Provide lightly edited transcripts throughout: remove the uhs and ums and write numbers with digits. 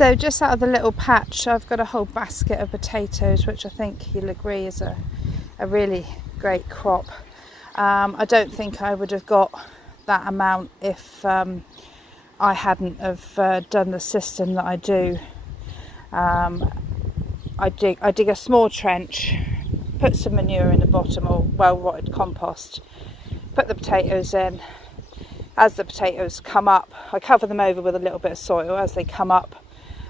So just out of the little patch, I've got a whole basket of potatoes, which I think you'll agree is a really great crop. I don't think I would have got that amount if I hadn't have done the system that I do. I dig a small trench, put some manure in the bottom or well rotted compost, put the potatoes in. As the potatoes come up, I cover them over with a little bit of soil. As they come up,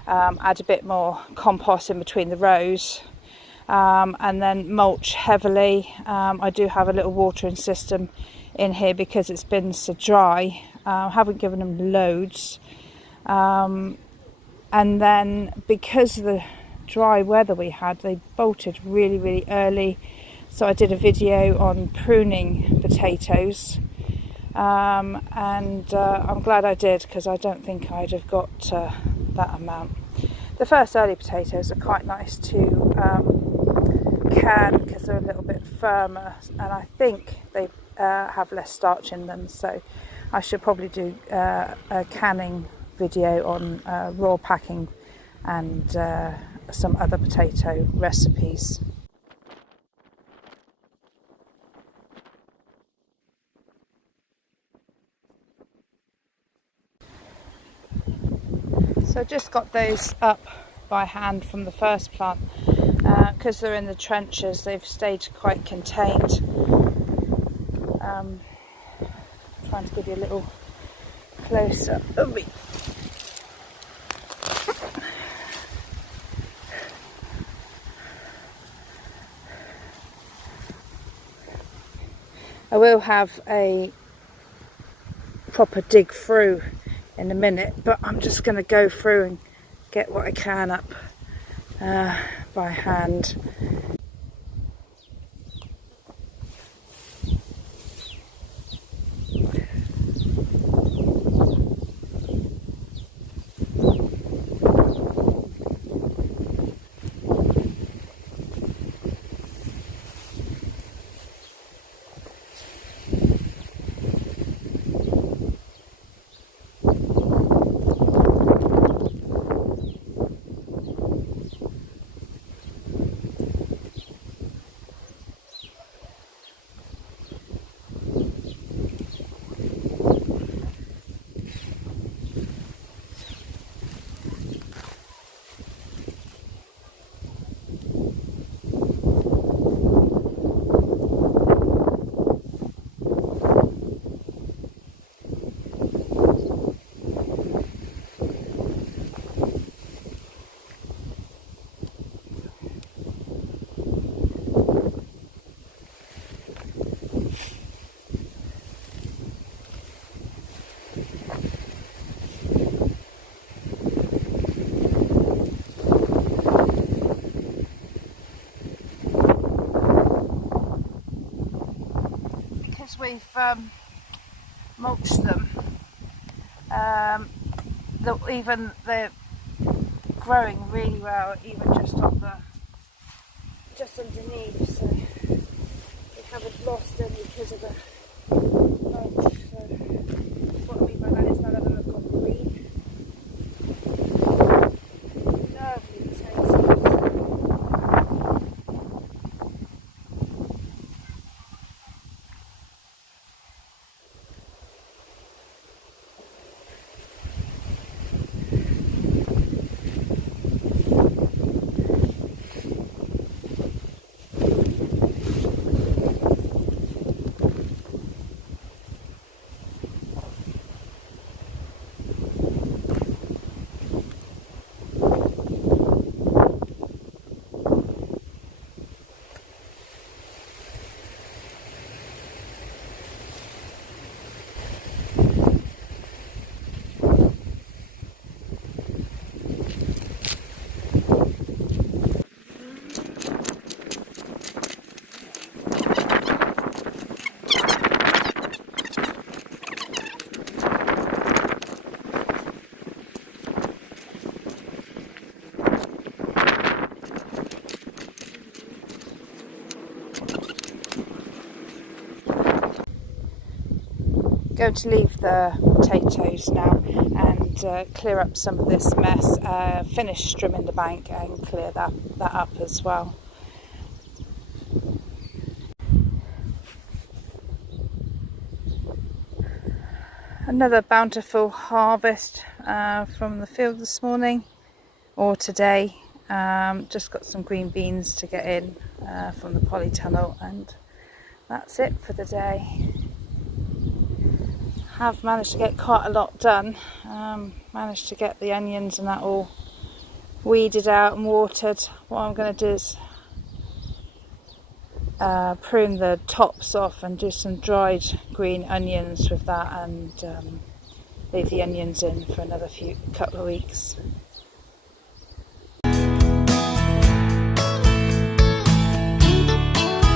add a bit more compost in between the rows, and then mulch heavily. I do have a little watering system in here because it's been so dry. I haven't given them loads, and then because of the dry weather we had, they bolted really early, so I did a video on pruning potatoes, and I'm glad I did, because I don't think I'd have got that amount. The first early potatoes are quite nice to can because they're a little bit firmer, and I think they have less starch in them, so I should probably do a canning video on raw packing and some other potato recipes. So I just got those up by hand from the first plant. Because they're in the trenches, they've stayed quite contained. Trying to give you a little close-up of me. I will have a proper dig through in a minute, but I'm just going to go through and get what I can up by hand. We've mulched them, they're growing really well, even just underneath, so we haven't lost any because of the mulch. So what I mean by that is none of them have got green. Lovely potatoes. Going to leave the potatoes now and and clear up some of this mess, finish trimming the bank and clear that up as well. Another bountiful harvest from the field this morning, or today. Just got some green beans to get in from the polytunnel, and that's it for the day. Have managed to get quite a lot done. Managed to get the onions and that all weeded out and watered. What I'm going to do is prune the tops off and do some dried green onions with that, and leave the onions in for another couple of weeks.